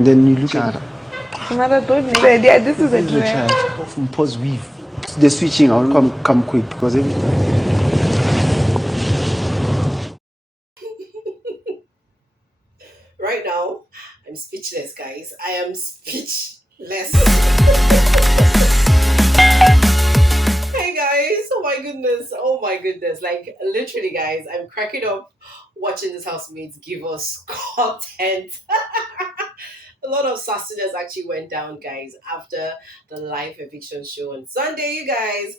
Then you look at Tamara, don't say yeah, this is a the trend. child of Mpho's weave. The switching, I'll come quick because every Right now, I'm speechless, guys. I am speechless. Hey guys, oh my goodness, oh my goodness. Like literally, guys, I'm cracking up watching this housemates give us content. A lot of sassiness actually went down, guys, after the live eviction show on Sunday, you guys.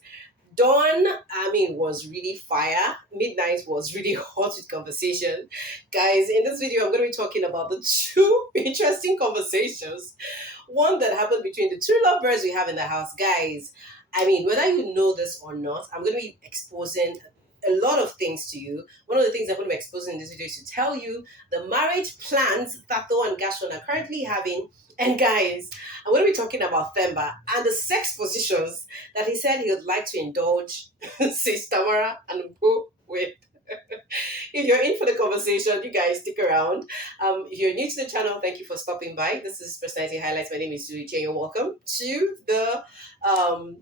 Dawn, I mean, was really fire. Midnight was really hot with conversation. Guys, in this video, I'm going to be talking about the two interesting conversations. One that happened between the two lovebirds we have in the house. Guys, I mean, whether you know this or not, I'm going to be exposing a lot of things to you. One of the things I'm going to be exposing in this video is to tell you the marriage plans Thato and GASH1 are currently having. And guys, I'm going to be talking about Themba and the sex positions that he said he would like to indulge sis Tamara and Mpho with. If you're in for the conversation, you guys stick around. If you're new to the channel, thank you for stopping by. This is Personality Highlights. My name is Sui J. You're welcome to the um,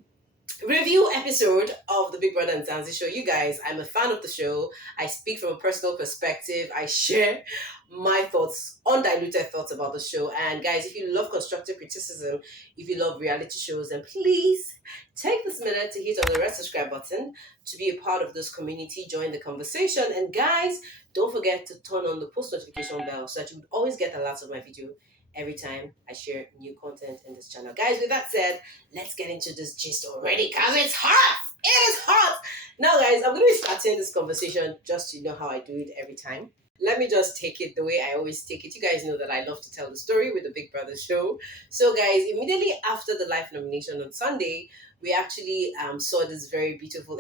review episode of the Bbmzansi show. You guys, I'm a fan of the show. I speak from a personal perspective. I share my thoughts, undiluted thoughts about the show. And guys, if you love constructive criticism, if you love reality shows, then please take this minute to hit on the red subscribe button to be a part of this community, join the conversation. And guys, don't forget to turn on the post notification bell so that you would always get alerts of my video every time I share new content in this channel. Guys, with that said, let's get into this gist already because it's hot. It is hot. Now, guys, I'm going to be starting this conversation just so you know how I do it every time. Let me just take it the way I always take it. You guys know that I love to tell the story with the Big Brother show. So, guys, immediately after the live nomination on Sunday, we actually saw this very beautiful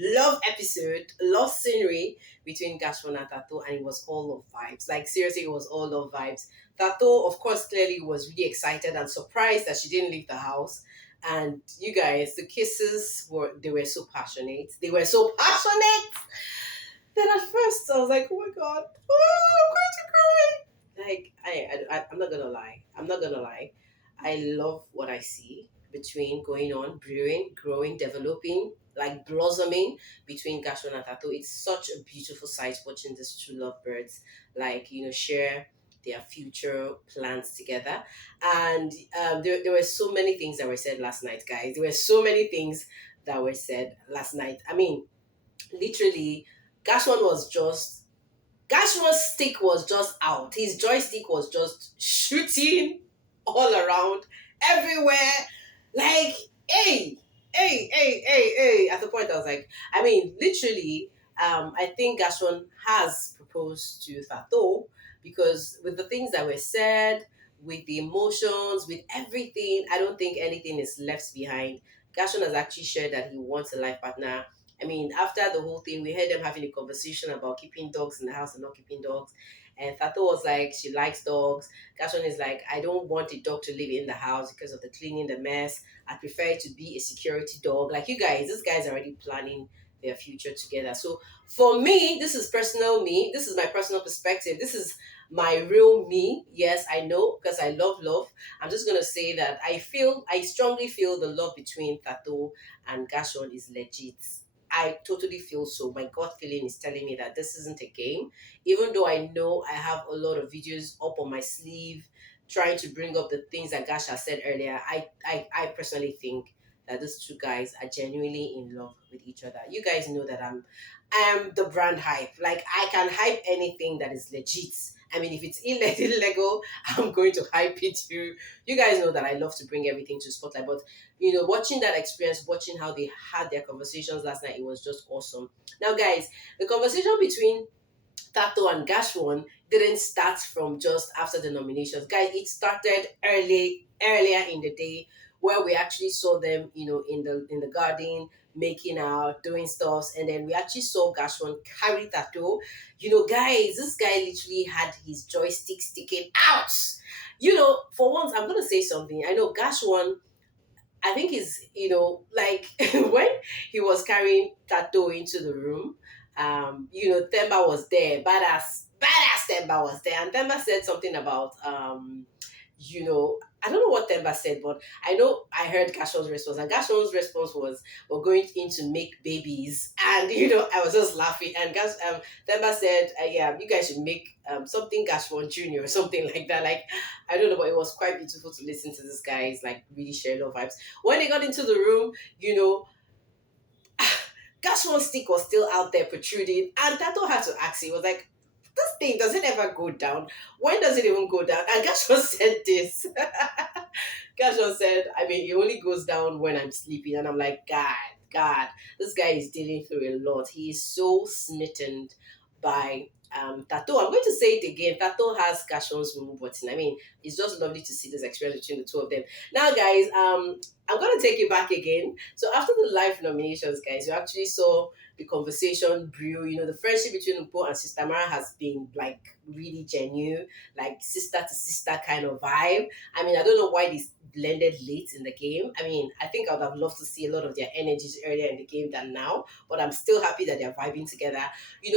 love scenery between GASH1 and Thato, and it was all of vibes. Like, seriously, it was all of vibes. Thato, of course, clearly was really excited and surprised that she didn't leave the house. And you guys, the kisses were so passionate. They were so passionate. Then at first I was like, oh my god, I'm going to cry. Like I'm not gonna lie. I'm not gonna lie. I love what I see between going on, brewing, growing, developing, like blossoming between GASH1 and Thato. It's such a beautiful sight watching these two lovebirds, like share their future plans together. And there were so many things that were said last night, guys. There were so many things that were said last night. I mean, literally, GASH1 was just GASH1's stick was just out. His joystick was just shooting all around, everywhere. Like, hey, hey. At the point, I was like, I mean, literally, I think GASH1 has proposed to Thato because with the things that were said, with the emotions, with everything, I don't think anything is left behind. GASH1 has actually shared that he wants a life partner. I mean, after the whole thing, we heard them having a conversation about keeping dogs in the house and not keeping dogs. And Thato was like, she likes dogs. GASH1 is like, I don't want a dog to live in the house because of the cleaning, the mess. I prefer it to be a security dog. Like you guys, these guys are already planning their future together. So for me, this is personal me. This is my personal perspective. This is my real me. Yes, I know because I love love. I'm just gonna say that I strongly feel the love between Thato and GASH1 is legit. I totally feel so. My gut feeling is telling me that this isn't a game. Even though I know I have a lot of videos up on my sleeve trying to bring up the things that Gash has said earlier, I personally think that these two guys are genuinely in love with each other. You guys know that I'm the brand hype. Like I can hype anything that is legit. I mean, if it's illegal, I'm going to hype it too. You guys know that I love to bring everything to spotlight, but watching that experience, watching how they had their conversations last night, it was just awesome. Now, guys, the conversation between Thato and GASH1 didn't start from just after the nominations. Guys, it started earlier in the day where we actually saw them, in the garden, making out, doing stuff, and then we actually saw GASH1 carry Thato. Guys, this guy literally had his joystick sticking out. For once, I'm gonna say something. I know GASH1, I think is, like when he was carrying Thato into the room, Themba was there, badass Themba was there, and Themba said something about I don't know what Themba said, but I know I heard GASH1's response, and GASH1's response was, "We're going in to make babies," and I was just laughing. And Themba said, "Yeah, you guys should make something GASH1 Junior or something like that." Like, I don't know, but it was quite beautiful to listen to this guys like really share love vibes. When they got into the room, GASH1 stick was still out there protruding, and Thato had to ask. He was like, "This thing, does it ever go down? When does it even go down?" And GASH1 said this. GASH1 said, "I mean, it only goes down when I'm sleeping." And I'm like, God, this guy is dealing through a lot. He is so smitten by Thato. I'm going to say it again. Thato has GASH1's move button. I mean, it's just lovely to see this experience between the two of them. Now, guys, I'm gonna take you back again. So after the live nominations, guys, you actually saw the conversation brew. The friendship between Mpho and Sister Tamara has been like really genuine, like sister to sister kind of vibe. I mean, I don't know why this blended late in the game. I mean, I think I would have loved to see a lot of their energies earlier in the game than now, but I'm still happy that they're vibing together.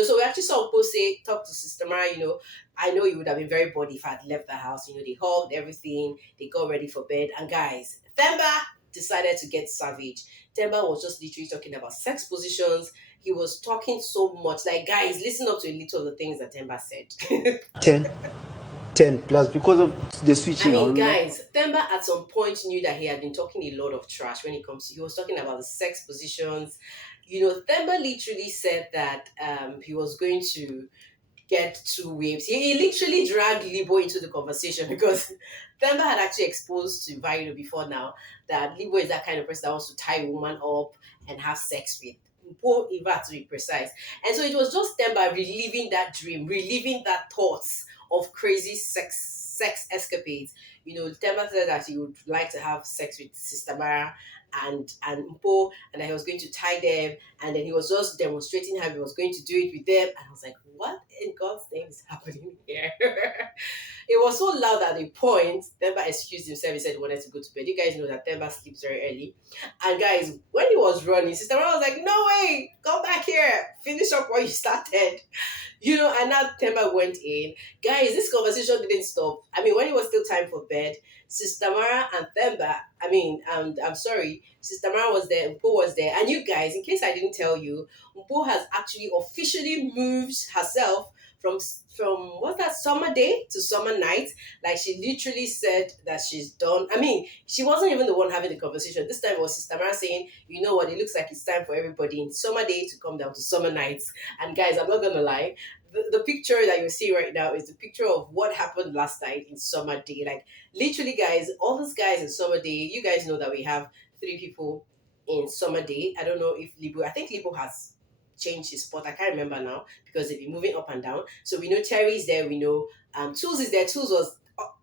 So we actually saw Mpho talk to Sister Tamara, I know you would have been very bored if I had left the house. They hugged everything, they got ready for bed, and guys, Themba decided to get savage. Themba was just literally talking about sex positions. He was talking so much. Like, guys, listen up to a little of the things that Themba said. 10, 10 plus because of the I switching. mean, guys, Themba at some point knew that he had been talking a lot of trash when he was talking about the sex positions. Themba literally said that he was going to get two waves. He literally dragged Libo into the conversation because Themba had actually exposed to Vaino before now that Libo is that kind of person that wants to tie a woman up and have sex with. Poor Eva, to be precise. And so it was just Themba reliving that dream, reliving that thoughts of crazy sex escapades. Themba said that he would like to have sex with Sister Mara and Mpho, and that he was going to tie them, and then he was just demonstrating how he was going to do it with them. And I was like, what in God's name is happening here? It was so loud at a point. Themba excused himself. He said he wanted to go to bed. You guys know that Themba sleeps very early. And guys, when he was running, Sister Mara was like, no way, come back here, finish up what you started. And now Themba went in. Guys, this conversation didn't stop. I mean, when it was still time for bed, Sister Mara and Themba, I'm sorry, Sister Mara was there, Mpho was there. And you guys, in case I didn't tell you, Mpho has actually officially moved herself from what's that, summer day to summer night. Like, she literally said that she's done. I mean, she wasn't even the one having the conversation. This time it was Sister Mara saying, you know what, it looks like it's time for everybody in summer day to come down to summer nights. And guys, I'm not gonna lie, the picture that you see right now is the picture of what happened last night in summer day. Like, literally, guys, all those guys in summer day, you guys know that we have 3 people in summer day. I don't know if I think Libo has changed his spot. I can't remember now because they've been moving up and down. So we know Terry is there. We know Tools is there. Tools was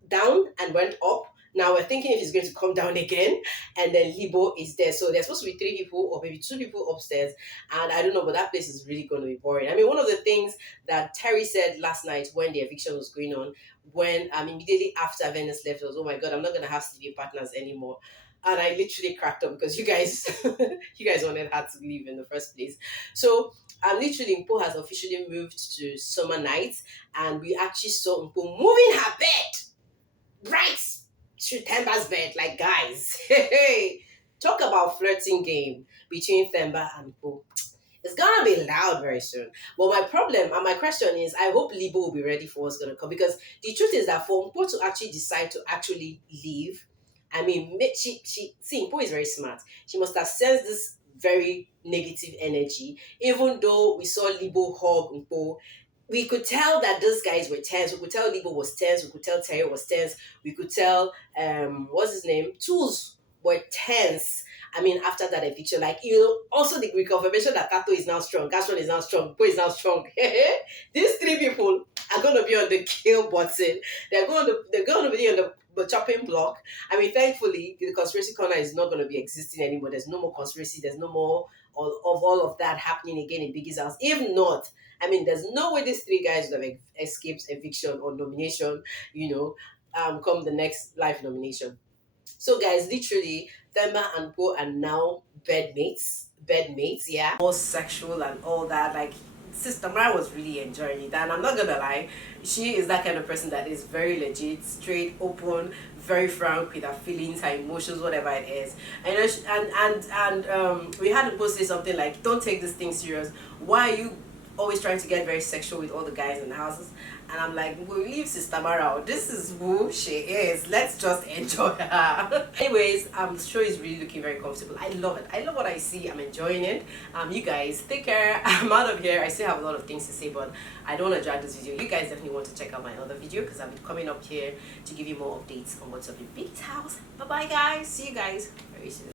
down and went up. Now we're thinking if he's going to come down again, and then Libo is there. So there's supposed to be 3 people or maybe 2 people upstairs, and I don't know, but that place is really going to be boring. I mean, one of the things that Terry said last night when the eviction was going on, when immediately after Venice left, was, "Oh my God, I'm not going to have sleeping partners anymore." And I literally cracked up because you guys, you guys wanted her to leave in the first place. So literally, Mpho has officially moved to summer nights, and we actually saw Mpho moving her bed right to Themba's bed. Like, guys, hey, talk about flirting game between Themba and Mpho. It's gonna be loud very soon. But my problem and my question is, I hope Libo will be ready for what's gonna come, because the truth is that for Mpho to actually decide to actually leave, I mean, she see, Mpho is very smart. She must have sensed this very negative energy. Even though we saw Libo hug Mpho, we could tell that those guys were tense. We could tell Libo was tense. We could tell Terry was tense. We could tell what's his name? Tools were tense. I mean, after that eviction, like, also the reconfirmation that Thato is now strong, GASH1 is now strong, Mpho is now strong. These 3 people are going to be on the kill button. They're going to be on the chopping block. I mean, thankfully, the conspiracy corner is not going to be existing anymore. There's no more conspiracy. There's no more of all of that happening again in Biggie's house. If not, I mean, there's no way these 3 guys would have escaped eviction or nomination, come the next live nomination. So, guys, literally, Themba and Mpho are now bedmates, yeah. All sexual and all that. Like, Sister Tamara was really enjoying it, and I'm not gonna lie, she is that kind of person that is very legit, straight, open, very frank with her feelings, her emotions, whatever it is. And we had to post something like, "Don't take this thing serious. Why are you always trying to get very sexual with all the guys in the houses?" And I'm like, we'll leave Sister Tamara out. This is who she is. Let's just enjoy her. Anyways, the show is really looking very comfortable. I love it. I love what I see. I'm enjoying it. You guys, take care. I'm out of here. I still have a lot of things to say, but I don't want to drag this video. You guys definitely want to check out my other video because I'll be coming up here to give you more updates on what's up in Big's house. Bye-bye, guys. See you guys very soon.